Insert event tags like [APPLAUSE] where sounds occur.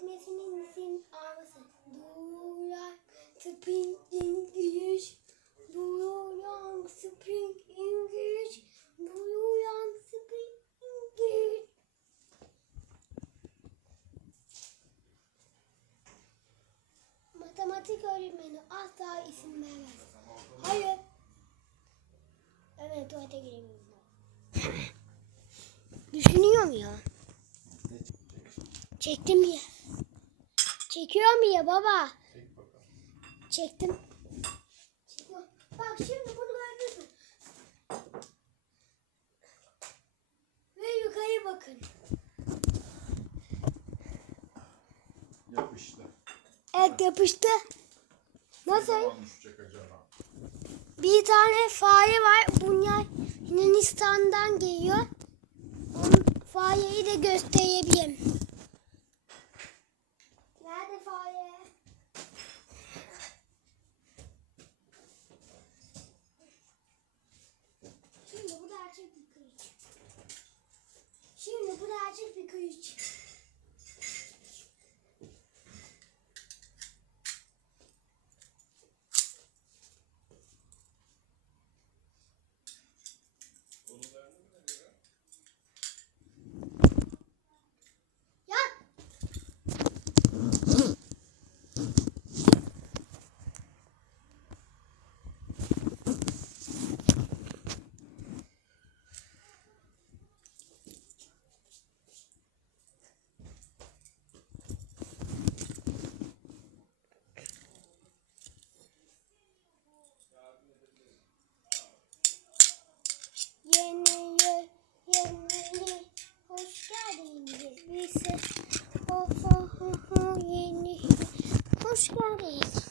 gitmesinin için ağlasın. Duyan spring English. Duyan spring English. Duyan spring English. Matematik öğretmeni asla isim vermez. Hayır. Evet tuvalete giremiyorum. [LAUGHS] Düşünüyorum ya. Çektim ya. Çekiyorum ya baba. Çek bakalım. Çektim. Çekiyorum. Bak şimdi bunu gördünüz mü? Ve yukarı bakın. Yapıştı. Evet yapıştı. Nasıl? Bir tane fare var. Bunlar Yunanistan'dan geliyor. Onun fareyi de gösterebilirim. Erkek bir kılıç. Hoş geldiniz.